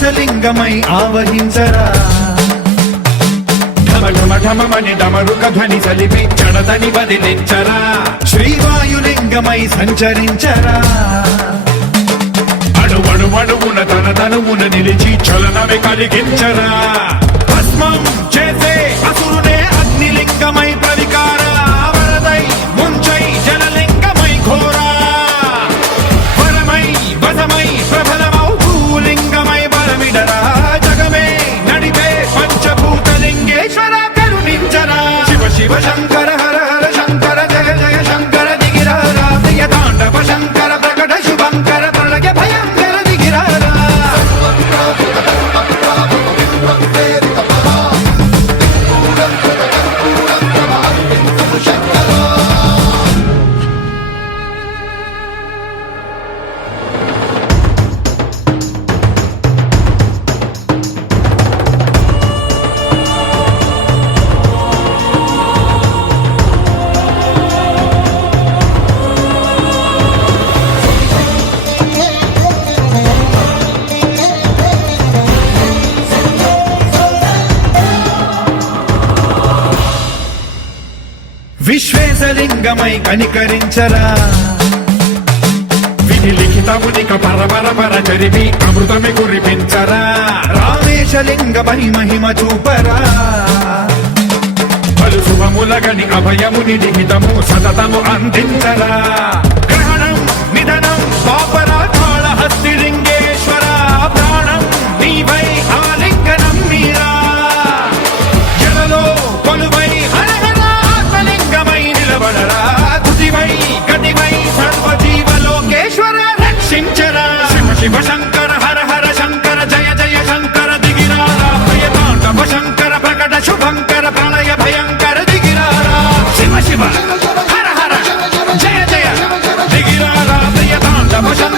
ఆకాశలింగమై ఆవహించరా ఢమఢమని డమరుక ధ్వని సలిపి చడదని వదిలించరా శ్రీవాయులింగమై సంచరించరా అణువణువున తన తనువున నిలిచి చలనమే కలిగించరా భస్మం చేసే అసురునే అగ్నిలింగమై ప్రవికార వరదై ముంచై జలలింగమై ఘోరా వరమై వసమై ప్రబలమౌ భూలింగమై బలమిడరా జగమే నడిపే పంచభూతలింగేశ్వర కరుణించరా శివ శివ శంకర హర హర శంకర జయ జయ శంకర దిగిరారా ప్రియ తాండవ శంకర ప్రకట శుభంకర ప్రళయ భయంకర దిగిరారా విశ్వేశలింగమై కనికరించరా విధి లిఖితమునిక పరపర చరివి అమృతమి కురిపించరా రామేశలింగమై మహిమ చూపరా పలు శుభములగని అభయముని లిఖితము సతతము అందించరా గ్రహణం నిధనం పాపరా కాళహస్తి లింగేశ్వర ప్రాణం నీవై ఆలింగనం మీరా జలలో కొలువై హరహరాత్మలింగమై నిలబడరా తుదివై గతివై సర్వజీవలోకేశ్వర రక్షించరా శివ శివ శంకర హర హర శంకర జయ జయ శంకర దిగిరారా ప్రియతాండవ శంకర ప్రకట శుభంకర ప్రళయ భయంకర దిగిరారా శివ శివ హర హర జయ జయ దిగిరారా ప్రియతాండవ శంకర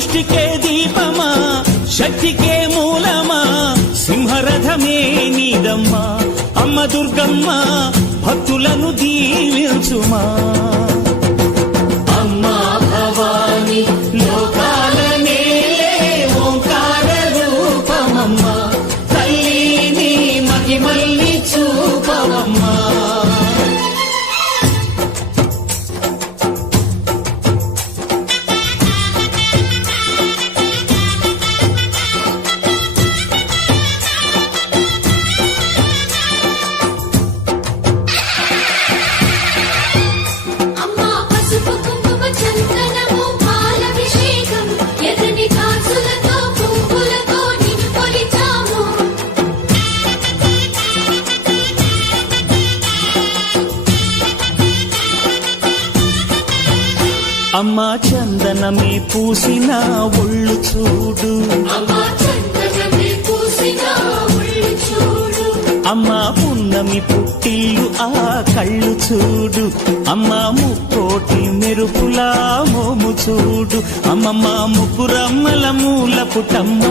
సృష్టికే దీపమా శక్తికే మూలమా సింహరథమే నీదమ్మా అమ్మ దుర్గమ్మ భక్తులను దీవించుమా అమ్మా భవాని లోకాల నేలే ఓంకార రూపమమ్మా తల్లిని మహిమల్ని చూపవమ్మా అమ్మా పసుపు కుంకుమ చందనము పాలభిషేకం ఎర్రని కాసులతో పువ్వులతో నిన్ను కొలిచాము అమ్మా చందనమే పూసిన ఒళ్ళు చూడు అమ్మా చందనమే పూసిన ఒళ్ళు చూడు అమ్మా పున్నమి పుట్టిల్లు ఆ కళ్ళు చూడు అమ్మా ముక్కోటి మెరుపులా మోము చూడు అమ్మమ్మ ముగ్గురమ్మల మూల పుటమ్మ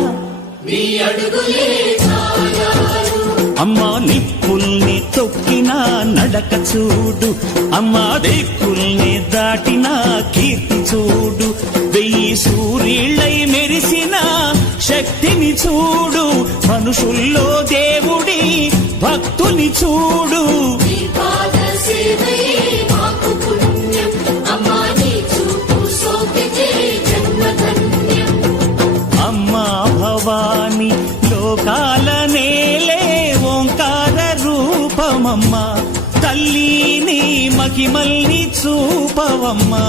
నీ అడుగులే చాలారు అమ్మా నిప్పుల్ని తొక్కిన నడక చూడు అమ్మా దిక్కుల్ని దాటిన కీర్తి చూడు వెయ్యి సూర్యుళ్ళై మెరిసిన శక్తిని చూడు మనుషుల్లో దేవుడి భక్తుని చూడు నీ పాద సేవయే మాకు పుణ్యం అమ్మా నీ చూపు సోకితే జన్మధన్యం అమ్మా భవాని లోకాల నేలే ఓంకార రూపమమ్మా తల్లిని మహిమల్ని చూపవమ్మా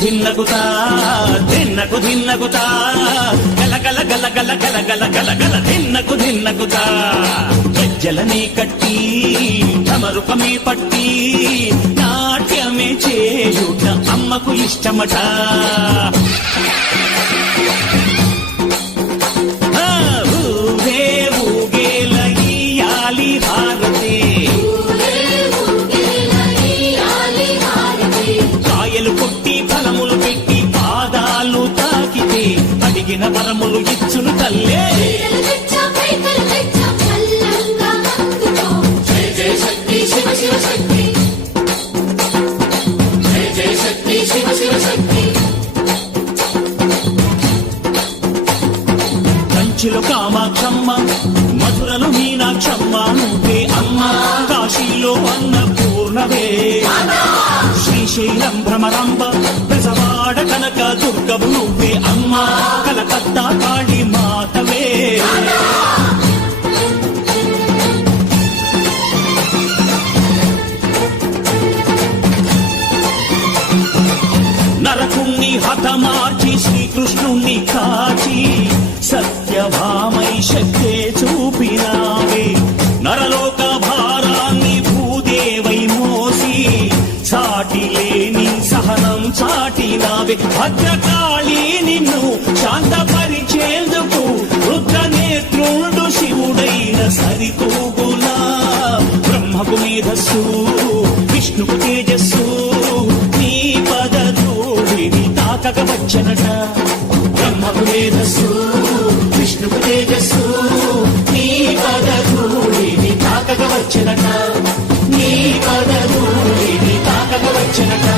ధిన్నగుతా ధిన్నగుతా గల గల గల గల గల గల గల గల ధిన్నగుతా గజ్జలనే కట్టి తమరుపమే పట్టి నాట్యమే చేయుట అమ్మకు ఇష్టమట ఊగే ఊగేల ఇయ్యాలి హారతి కాయలు కొట్టి ఫలములు పెట్టి పాదాలు తాకితే అడిగిన వరములు ఇచ్చును తల్లే జయ జయ శక్తి శివ శివ శక్తి జయ జయ శక్తి శివ శివ శక్తి కంచిలో కామాక్షమ్మ మధురలో మీనాక్షమ్మ నువ్వే అమ్మ కాశీలో అన్నపూర్ణవే శ్రీశైలం భ్రమరాంబ పెసవాడ కనక దుర్గవు నువ్వే అమ్మ కలకత్తా కాళీ మాతవే నరకుణ్ణి హతమార్చి శ్రీకృష్ణుణ్ణి కాచి సత్యభామై శక్తే చూపినావే నరలోక భారాన్ని భూదేవై మోసి సాటి లేని సహనం చాటినావే భద్రకాళి నిన్ను శాంతపరిచేందుకు రుద్రనేత్రుడు శివుడైన సరితూగునా బ్రహ్మకు మేధస్సు విష్ణుకు తేజస్సు నీ పదధూళిని తాకక వచ్చనట బ్రహ్మకు మేధస్సు విష్ణుకు తేజస్సు నీ పదధూళిని తాకక వచ్చనట నీ పదధూళిని తాకక వచ్చనట